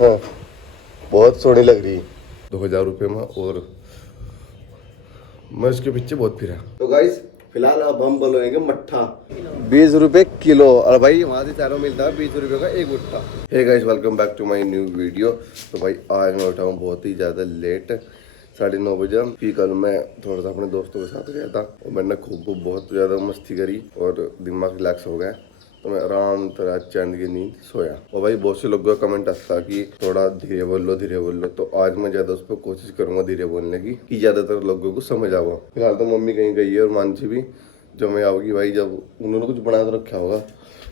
हाँ बहुत सोहनी लग रही 2000 रुपये में। और मैं उसके पीछे बहुत फिरा। तो गाइस फिलहाल अब हम बोलेंगे मट्ठा 20 रुपये किलो। और भाई वहाँ से चारों मिलता है 20 रुपये का एक गुट्ठा। Hey guys welcome back to my new video. तो भाई आज मैं उठा हूँ बहुत ही ज़्यादा लेट, 9:30 बजे। कि कल मैं थोड़ा सा अपने दोस्तों के साथ गया था और मैंने खूब बहुत ज़्यादा मस्ती करी और दिमाग रिलैक्स हो गया। तो मैं आराम तरह चैन की नींद सोया। और भाई बहुत से लोगों का कमेंट आता कि थोड़ा धीरे बोल लो धीरे बोल लो। तो आज मैं ज़्यादा उस पर कोशिश करूंगा धीरे बोलने की कि ज़्यादातर लोगों को समझ आवा। फिलहाल तो मम्मी कहीं गई है और मानसी भी जो मैं आओगी भाई जब उन्होंने कुछ बना तो रखा होगा।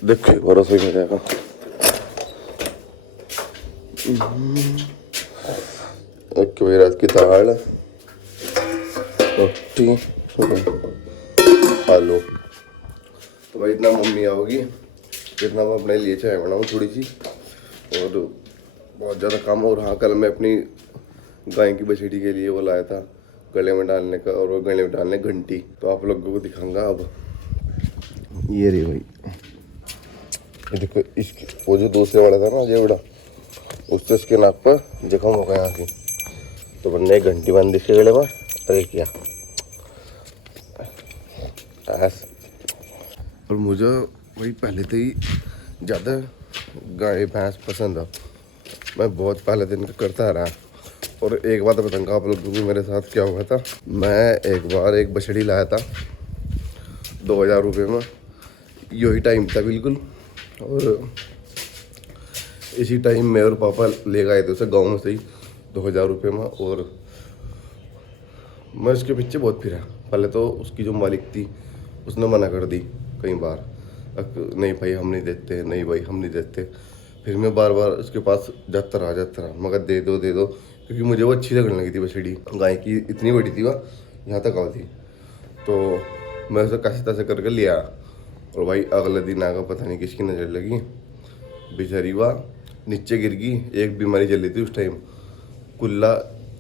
देखो भरोसा ही हो जाएगा। एक रात की दाल रोटी आलू। तो भाई इतना मम्मी आओगी जितना मैं अपने लिए चाय बनाऊँ थोड़ी सी। और बहुत ज़्यादा काम। और हाँ कल मैं अपनी गाय की बछड़ी के लिए वो लाया था गले में डालने का, और वो गले में डालने घंटी। तो आप लोगों को दिखाऊंगा अब। ये रही भाई, ये देखो इसके वो जो दूसरे वाला था ना ये बड़ा, उससे उसके नाक पर जख्म हो गया यहाँ की। तो बनने एक घंटी बांध इसके गले में। अरे क्या ऐसा। और मुझे वही पहले से ही ज़्यादा गाय भैंस पसंद है। मैं बहुत पहले दिन करता रहा। और एक बात बताऊंगा आप लोगों को मेरे साथ क्या हुआ था। मैं एक बार एक बछड़ी लाया था 2000 रुपये में। यही टाइम था बिल्कुल। और इसी टाइम मैं और पापा ले गए थे उसे गाँव में से ही 2000 रुपये में। और मैं उसके पीछे बहुत फिरा। पहले तो उसकी जो मालिक थी उसने मना कर दी कई बार, नहीं भाई हम नहीं देते, नहीं भाई हम नहीं देते। फिर मैं बार बार उसके पास जाता रहा मगर दे दो क्योंकि मुझे वो अच्छी लगने लगी थी बछड़ी। गाय की इतनी बड़ी थी वह, यहाँ तक आई थी। तो मैं उसे कैसे तैसे करके लिया। और भाई अगले दिन आकर पता नहीं किसकी नज़र लगी, बेचारी वह नीचे गिर गई। एक बीमारी चल रही थी उस टाइम, कुल्ला।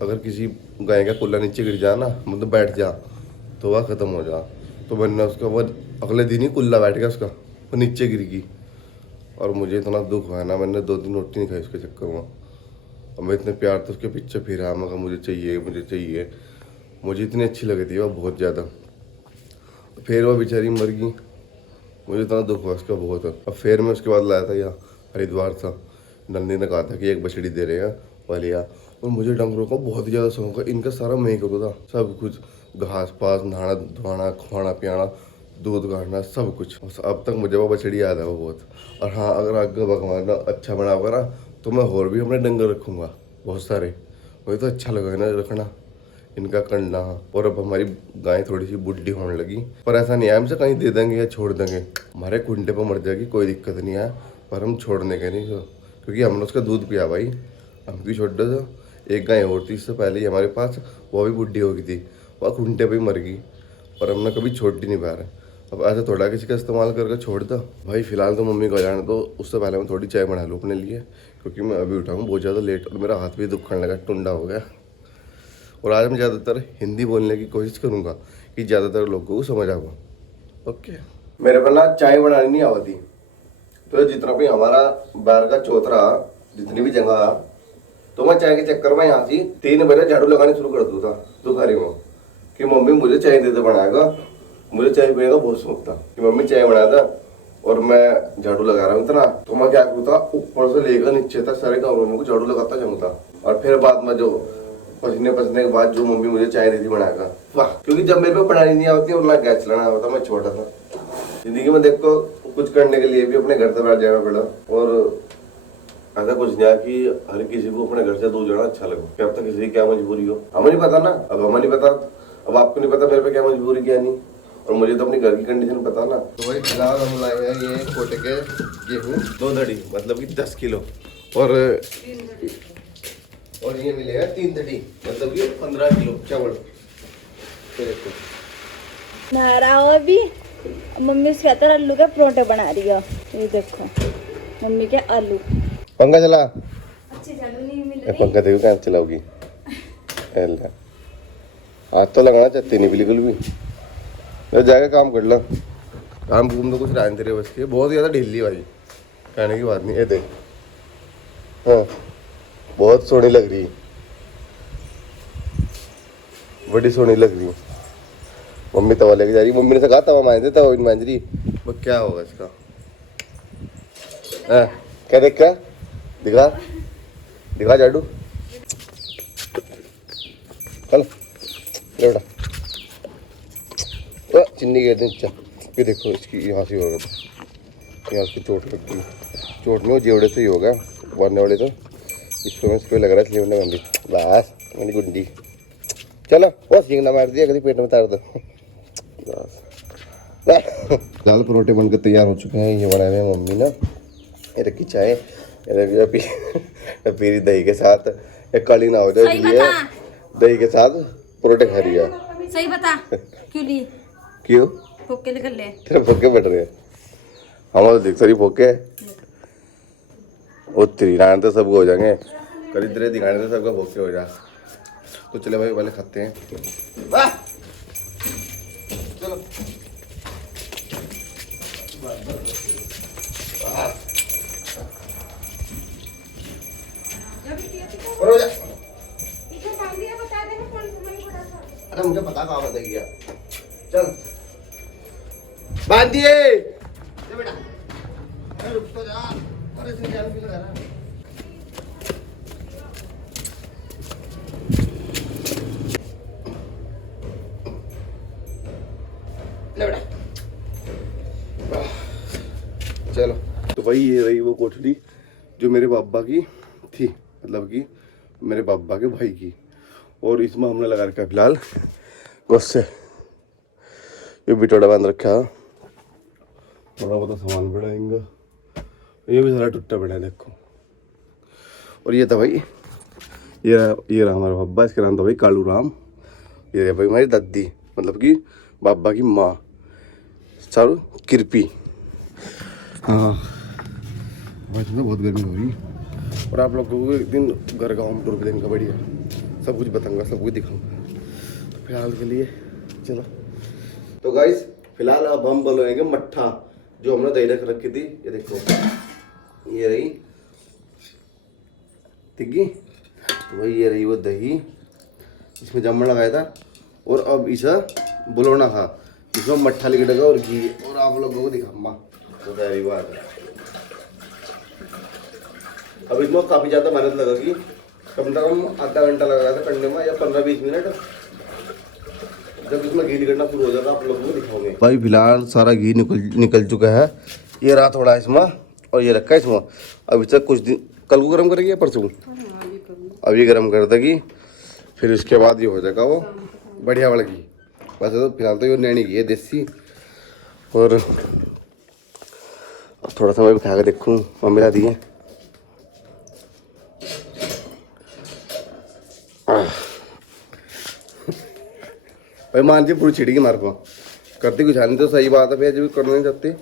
अगर किसी गाय का कुल्ला नीचे गिर जा ना, मतलब बैठ जा, तो वह ख़त्म हो जा। तो मैंने उसका वो अगले दिन ही कुल्ला बैठ गया उसका, वो नीचे गिर गई। और मुझे इतना दुख हुआ ना, मैंने 2 दिन रोटी नहीं खाई उसके चक्कर में। और मैं इतने प्यार से उसके पीछे फिरा, मगर मुझे चाहिए मुझे चाहिए। मुझे इतनी अच्छी लगी थी वह बहुत ज़्यादा। फिर वह बेचारी मर गई। मुझे इतना दुख हुआ उसका बहुत। और फिर मैं उसके बाद लाया था यहाँ हरिद्वार था। नंदी ने कहा था कि एक बछड़ी दे रहे हैं वह लिया। और मुझे डंगरों का बहुत ज़्यादा शौक है। इनका सारा मैं ही करूँ था सब कुछ, घास पास नहाना धोना खुआना पियाना दूध काटना सब कुछ। अब तक मुझे वो बछड़ी याद है वो बहुत। और हाँ अगर आगे भगवान अच्छा बना होगा ना तो मैं और भी अपने डंगर रखूँगा बहुत सारे। मुझे तो अच्छा लगा ना रखना इनका करना। और अब हमारी गाय थोड़ी सी बुढ़ी होने लगी, पर ऐसा नहीं है हमसे कहीं दे देंगे या छोड़ देंगे। हमारे कुंडे पर मर जाएगी कोई दिक्कत नहीं है, पर हम छोड़ने के नहीं। क्योंकि हमने उसका दूध पिया भाई, हम भी छोड़ दे। एक गाय और थी इससे पहले ही हमारे पास, वो भी बुढ़ी हो गई थी, वह कुंडे पर ही मर गई। पर हमने कभी छोड़ ही नहीं पा रहे। अब ऐसा थोड़ा किसी का इस्तेमाल करके छोड़ दो भाई। फिलहाल तो मम्मी को जाने दो, उससे पहले मैं थोड़ी चाय बना लूँ अपने लिए, क्योंकि मैं अभी उठा हूँ बहुत ज़्यादा लेट और मेरा हाथ भी दुखने लगा, टुंडा हो गया। और आज मैं ज़्यादातर हिंदी बोलने की कोशिश करूँगा कि ज़्यादातर लोगों को समझ आऊँगा। ओके। मेरे को ना चाय बनानी नहीं आती। तो जितना भी हमारा बाहर का चौथरा जितनी भी जगह, तो मैं चाय के चक्कर में यहाँ से 3 बजे झाड़ू लगानी शुरू कर दूँ था दोपहर में कि मम्मी मुझे चाय दे दे बनाएगा। मुझे चाय पीने का बहुत शौक था कि मम्मी चाय बना था। और मैं झाड़ू लगा रहा हूँ इतना, तो मैं क्या करूँ था ऊपर से लेकर नीचे तक सारे कमरों को झाड़ू लगाता जाऊँ था। और फिर बाद में जो पसीने के बाद जो मम्मी मुझे चाय देती बनाएगा, वाह। क्योंकि जब मेरे को बनानी नहीं आती और ना गैस चलाना होता, मैं छोटा था। जिंदगी में देखो कुछ करने के लिए भी अपने घर से बाहर जाना पड़ा। और ऐसा कुछ नहीं है कि हर किसी को अपने घर से दूर जाना अच्छा लगे। क्या पता किसी की क्या मजबूरी हो, हमें नहीं पता ना। अब हमें नहीं पता, अब आपको नहीं पता मेरे पे क्या मजबूरी क्या नहीं। और मुझे तो अपनी घर की कंडीशन पता ना। तो भाई फिलहाल हम लाए हैं ये कोटे के गेहूँ 2 धड़ी, मतलब कि 10 किलो। और ये मिलेगा 3 धड़ी, मतलब कि 15 किलो चावल। नारा हो अभी मम्मी उसके अंदर आलू के परोठे बना रही है। ये देखो मम्मी के आलू। पंखा चला, अच्छी चालू नहीं मिल रही। पंखा देखो क्या चलाओगी। हाथ तो लगाना चाहती नहीं बिल्कुल भी। तो जाके काम कर लो, काम कुम तो कुछ रहने तेरे बस के। बहुत ज़्यादा ढीली भाई, कहने की बात नहीं। ये देख हाँ बहुत सोहनी लग रही, बड़ी सोहनी लग रही। मम्मी तवा लेके जा रही, मम्मी ने से कहा तवा मांझ दे, तवा मांझ रही। वो क्या होगा इसका? क्या देख क्या दिखा दिखा जाडू, चल ले बेटा। चिन्नी गए थे। ये देखो इसकी यहाँ से होगा, यहाँ उसकी चोट लगती, चोट में वो जेवड़े से ही होगा मारने वाले। तो इसको लग रहा है इसलिए मैंने बंदी बस मैंने गुंडी। चलो वो सींगना मार दिया, कभी पेट में तार दो बस। दाल परोठे बनकर तैयार हो चुके हैं। ये बनाए हुए हैं मम्मी ना। ये रखी चाय, ये पीरी दही के साथ, एक काली ना हो जाए इसलिए दही के साथ परोठे खा रही है। सही बता क्यों लिए? क्यों फोके निकल ले? तेरे फोके बढ़ रहे हैं हमारे, देख सारी फोके उत्तरी रान तो सबको हो जाएंगे, करीब दिखाने तो सबका फोके हो जा। तो चले भाई पहले खाते हैं। चलो अरे मुझे पता कहाँ बता गया। चल बांध दिए बेटा, अरे रुक तो जा। अरे इसमें क्या लगा रहा है? ले बेटा। चलो तो भाई ये रही वो कोठरी जो मेरे बाबा की थी, मतलब कि मेरे बाबा के भाई की। और इसमें हमने लगा रखा है फिलहाल गुस्से, ये बिटोड़ा बांध रखा है। थोड़ा बहुत सामान बढ़ाएंगे, ये भी सारा टूटा पड़ा है देखो। और ये था भाई, ये रहा हमारा बाबा, इसका नाम था भाई कालू राम। ये भाई हमारी दादी, मतलब कि बाबा की माँ चारू कृपी। हाँ आज में बहुत गर्मी हो रही है। और आप लोगों को एक दिन घर का होम टूर पे देंगे, बढ़िया सब कुछ बताऊंगा, सब कुछ दिखाऊंगा। तो फिलहाल के लिए चलो। तो गाइस फिलहाल अब हम बनाएंगे मट्ठा, जो हमने दही रख रखी थी। ये देखो ये रही तिग्गी, तो भाई ये रही वो दही, इसमें जामुन लगाया था। और अब इसे बुलोना था, इसमें मट्ठा लिखेगा और घी। और आप लोगों को दिखाऊंगा तो सारी बात है। अब इसमें काफ़ी ज़्यादा मेहनत लगेगी, कम से कम आधा घंटा लगा था करने में, या 15-20 मिनट। जब इसमें घी निकलना शुरू हो जाएगा आप लोगों को दिखाओगे। भाई फिलहाल सारा घी निकल चुका है। ये रहा थोड़ा इसमें, और ये रखा है इसमें। अब इसे कुछ दिन कल को गर्म करेगी या परसों? अब ये गर्म कर देगी, फिर इसके बाद ये हो जाएगा वो बढ़िया वाला घी। वैसे तो फिलहाल तो ये नैनी घी है देसी। और थोड़ा सा मैं खा के देखूँ, मम्मी ला दी है। भाई मान जी पूरी छिड़की मार को करती कुछ नहीं, तो सही बात है, फिर जब करना नहीं चाहते।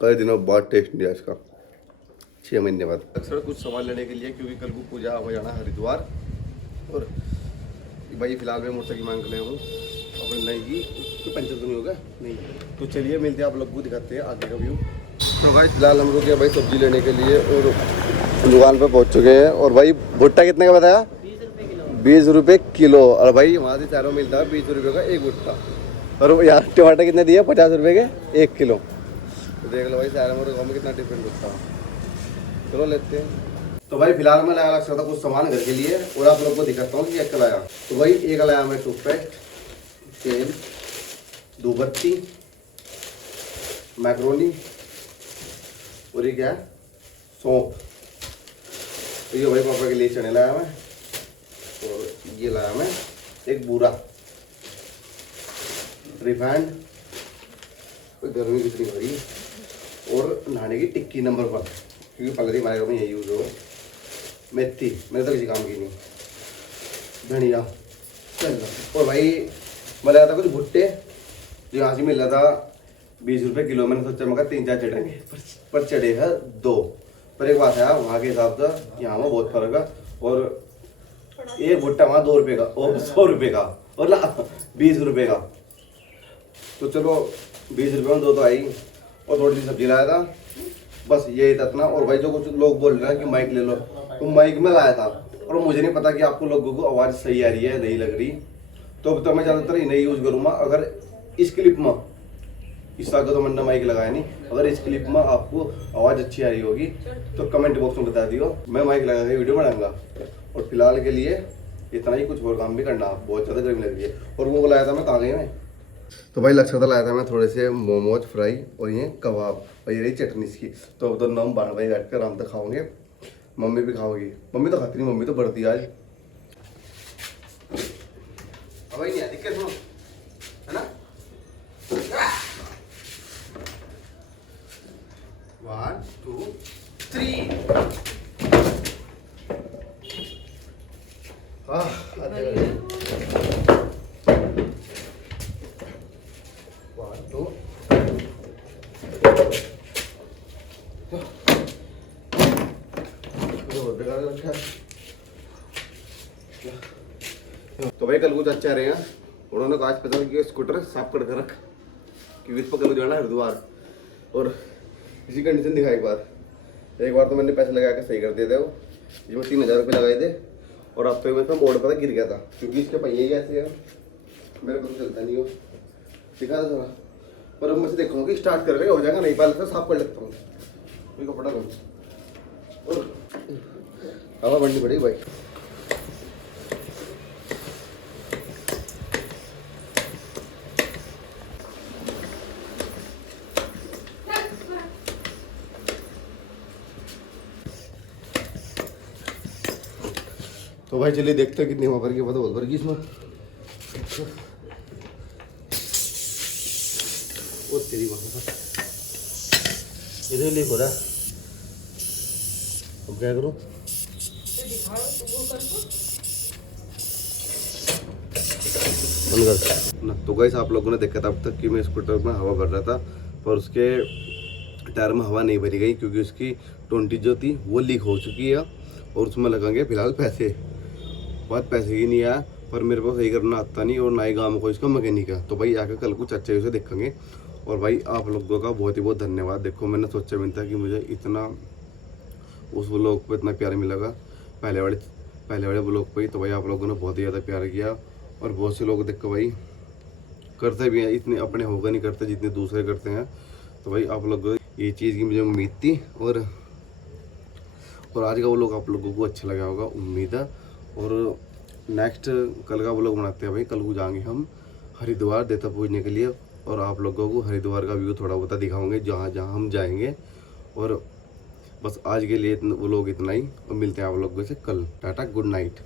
कई दिनों बाद टेस्ट दिया इसका, 6 महीने बाद। अक्सर कुछ सामान लेने के लिए, क्योंकि कल को पूजा हो जाना हरिद्वार। और भाई फिलहाल मैं मोटरसाइकिल मांग ले हूँ अपने नई की, तो पंचर तो नहीं होगा नहीं। तो चलिए मिलते हैं, आप लोग को दिखाते हैं आगे का व्यू। तो भाई फिलहाल हम लोग भाई सब्जी लेने के लिए और दुकान पे पहुंच चुके हैं। और भाई भुट्टा कितने का बताया? 20 रुपये किलो। और भाई वहाँ से चारों मिलता है 20 रुपये का एक भुट्टा। और यार टमाटर कितने दिए? 50 रुपये के 1 किलो। तो देख लो भाई सारे मेरे गाँव में कितना डिफरेंट होता है। चलो लेते हैं। तो भाई फिलहाल मैं लाया सकता कुछ सामान घर के लिए, और आप लोग को दिखाता हूँ कि एक लाया। तो भाई एक लाया मैं टूथपेस्ट, तेल, 2 बत्ती, मैक्रोनी, और ये क्या है सौंफ। तो ये भाई पापा के लिए चने लाया मैं। और ये लाया मैं एक बूरा रिफाइंड, गर्मी कितनी हो रही है। और नहाने की टिक्की नंबर 1, क्योंकि पहले हमारे घर में यही यूज़ हो। मेथी मेरे तो किसी काम की नहीं, धनिया। चलो और भाई मैं लाया था कुछ भुट्टे, जो यहाँ से मिल रहा था 20 रुपये किलो। मैंने सोचा मैं 3-4 चढ़ेंगे, पर चढ़े हैं 2। पर एक बात है, वहाँ के हिसाब से यहाँ में बहुत फर्क है। और एक भुट्टा वहाँ 2 रुपये का और 100 रुपये का, और 20 रुपये का। तो चलो 20 रुपये में 2 तो आई। और थोड़ी सी सब्जी लाया था, बस यही था इतना। और भाई जो कुछ लोग बोल रहे हैं कि माइक ले लो, तो माइक में लाया था और मुझे नहीं पता कि आपको लोगों को आवाज़ सही आ रही है नहीं लग रही, तो मैं ज़्यादातर इन्हें यूज़ करूँगा। अगर इस क्लिप में, इस आगे तो मैंने माइक लगाया नहीं, अगर इस क्लिप में आपको आवाज़ अच्छी आ रही होगी तो कमेंट बॉक्स में बता दियो, मैं माइक लगा के वीडियो बनाऊंगा। और फिलहाल के लिए इतना ही, कुछ और काम भी करना, बहुत ज़्यादा गर्मी लग रही है। और वो लाया था मैं कागज में, तो भाई लक्षता लाया था मैं थोड़े से मोमोज फ्राई और ये कबाब और ये रही चटनी इसकी। तो अब दोनों हम 12 बजे बैठ कर आराम तक खाओगे, मम्मी भी खाओगी। मम्मी तो खाती नहीं, मम्मी तो बढ़ती आज। अब भाई नहीं आती क्या सुनो, है ना? 1 2 3 तो भाई कल कुछ अच्छा रहे हैं, उन्होंने तो आज पता कि स्कूटर साफ कर रख, क्योंकि इस पर कल जाना हरिद्वार। और इसी कंडीशन दिखा, एक बार तो मैंने पैसे लगा के सही कर दिए थे वो, जिसमें 3000 रुपये लगाए थे। और अब तो मैं मोड़ पर गिर गया था, क्योंकि इसके पहिए ही ऐसे हैं, मेरे को तो चलता नहीं हो, दिखा था थोड़ा। पर अब मुझे देखूँगा कि स्टार्ट करके हो जाएगा, नहीं पहले से साफ कर लेता हूँ कोई कपड़ा करूँ। और हवा बढ़नी पड़ेगी भाई। तो भाई चलिए देखते हैं कितनी हवा भर के पता बहुत भर गई इसमें। वो तेरी बात इधर लीक हो रहा, अब क्या करूँ? ना तो गाइस आप लोगों ने देखा था अब तक कि मैं स्कूटर में हवा भर रहा था, पर उसके टायर में हवा नहीं भरी गई, क्योंकि उसकी टोंटी जो थी वो लीक हो चुकी है। और उसमें लगेंगे फिलहाल पैसे, बहुत पैसे ही नहीं आया, पर मेरे को सही करना आता नहीं, और ना ही गाँव में कोई इसका मैकेनिक है। तो भाई आकर कल कुछ अच्छे से देखेंगे। और भाई आप लोगों का बहुत ही बहुत धन्यवाद। देखो मैंने सोचा भी नहीं था कि मुझे इतना उस व्लॉग पर इतना प्यार मिलेगा, पहले वाले व्लॉग पर ही। तो भाई आप लोगों ने बहुत ही ज़्यादा प्यार किया, और बहुत से लोग देखो भाई करते भी हैं, इतने अपने होगा नहीं करते जितने दूसरे करते हैं। तो भाई आप लोग ये चीज़ की मुझे उम्मीद थी, और आज का वो लोग आप लोगों को अच्छा लगा होगा, उम्मीद है। और नेक्स्ट कल का वो लोग बनाते हैं भाई, कल को जाएंगे हम हरिद्वार देवता पूजने के लिए, और आप लोगों को हरिद्वार का व्यू थोड़ा बहुत दिखाऊंगे जहाँ जहाँ हम जाएंगे। और बस आज के लिए वो लोग इतना ही, और मिलते हैं आप लोगों से कल। Tata, good night.